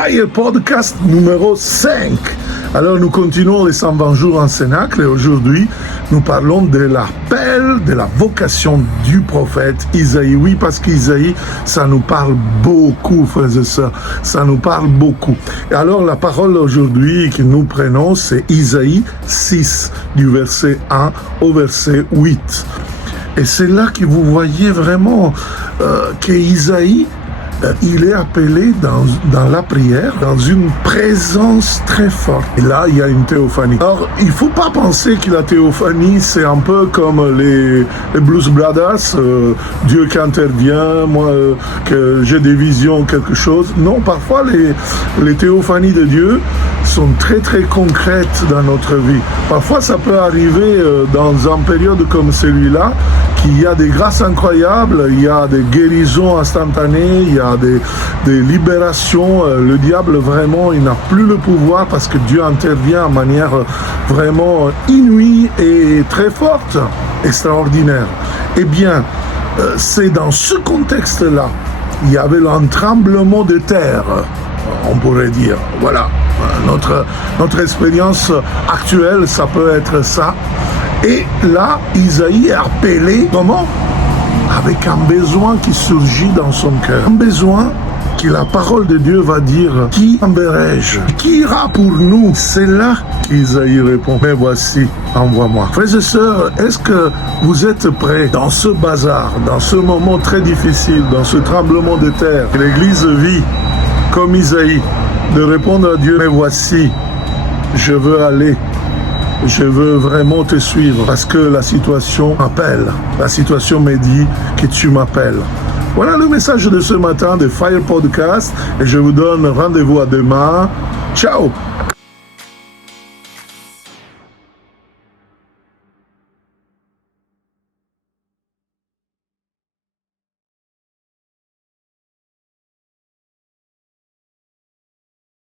Fire Podcast numéro 5. Alors nous continuons les 120 jours en Cénacle et aujourd'hui nous parlons de l'appel, de la vocation du prophète Isaïe. Oui, parce qu'Isaïe, ça nous parle beaucoup, frères et sœurs, ça nous parle beaucoup. Et alors la parole aujourd'hui que nous prenons, c'est Isaïe 6, du verset 1 au verset 8. Et c'est là que vous voyez vraiment que Isaïe, il est appelé dans la prière, dans une présence très forte. Et là, il y a une théophanie. Alors, il ne faut pas penser que la théophanie, c'est un peu comme les Blues Brothers, Dieu qui intervient, moi, que j'ai des visions, quelque chose. Non, parfois, les théophanies de Dieu sont très, très concrètes dans notre vie. Parfois, ça peut arriver dans une période comme celui-là, qu'il y a des grâces incroyables, il y a des guérisons instantanées, il y a des libérations. Le diable, vraiment, il n'a plus le pouvoir parce que Dieu intervient de manière vraiment inouïe et très forte, extraordinaire. Eh bien, c'est dans ce contexte-là, il y avait un tremblement de terre, on pourrait dire. Voilà, notre expérience actuelle, ça peut être ça. Et là, Isaïe est appelé, comment? Avec un besoin qui surgit dans son cœur. Un besoin que la parole de Dieu va dire, qui enverrai-je? Qui ira pour nous? C'est là qu'Isaïe répond, mais voici, envoie-moi. Frères et sœurs, est-ce que vous êtes prêts dans ce bazar, dans ce moment très difficile, dans ce tremblement de terre, que l'Église vit comme Isaïe, de répondre à Dieu, mais voici, je veux aller. Je veux vraiment te suivre parce que la situation m'appelle. La situation me dit que tu m'appelles. Voilà le message de ce matin de Fire Podcast et je vous donne rendez-vous à demain. Ciao!